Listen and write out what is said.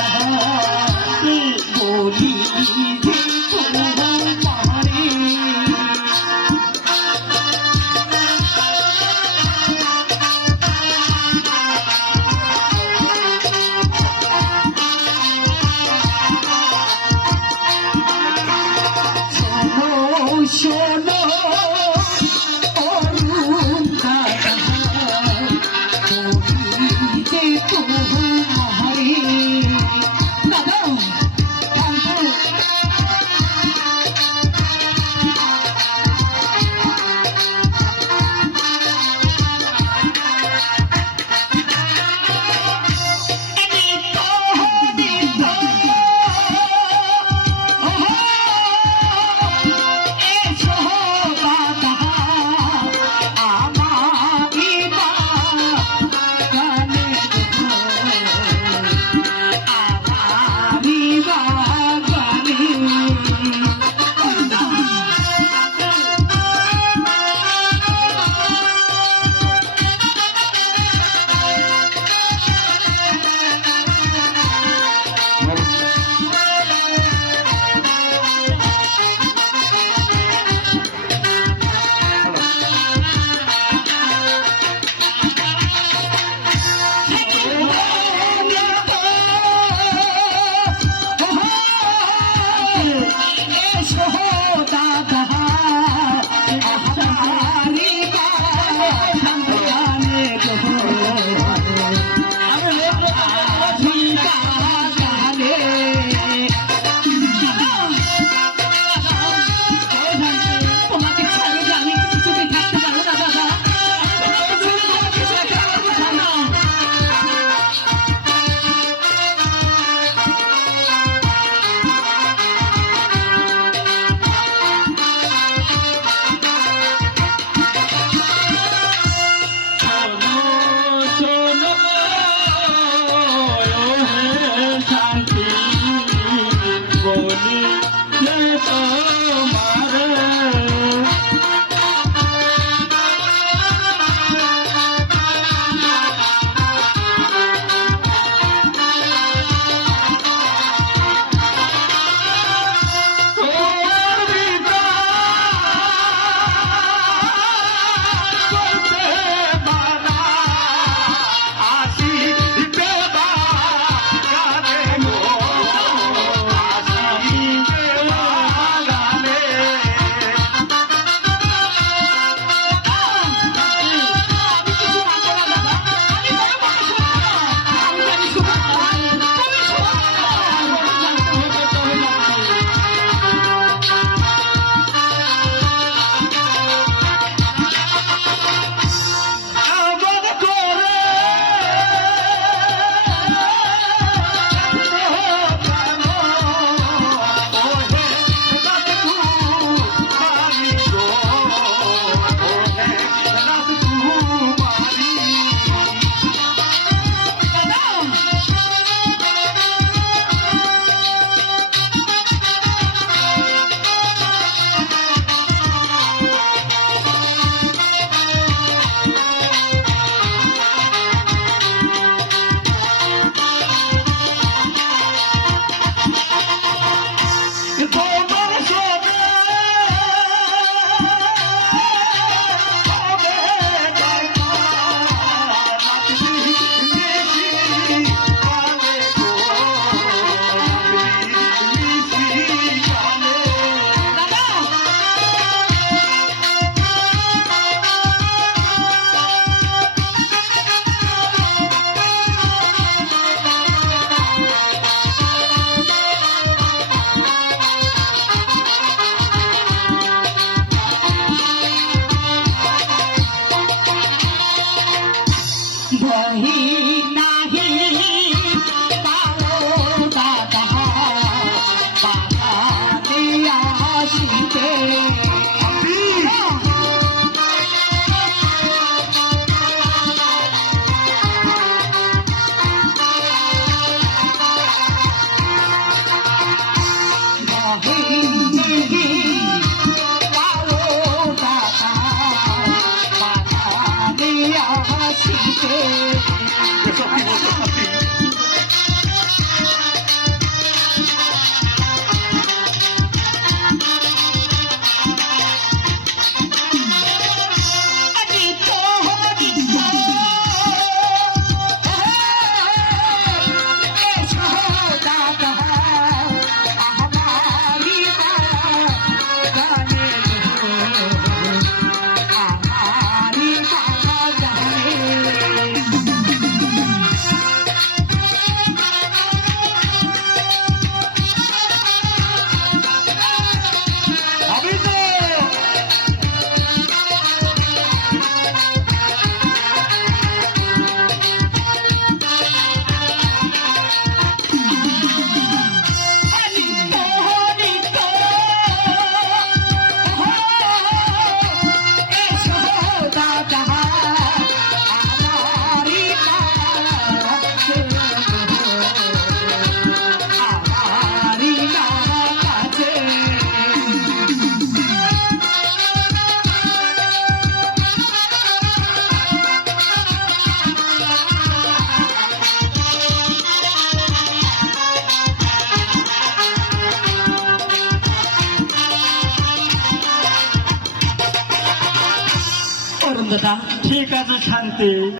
Tchau, ভয়ে ঠিক আছে শান্তি।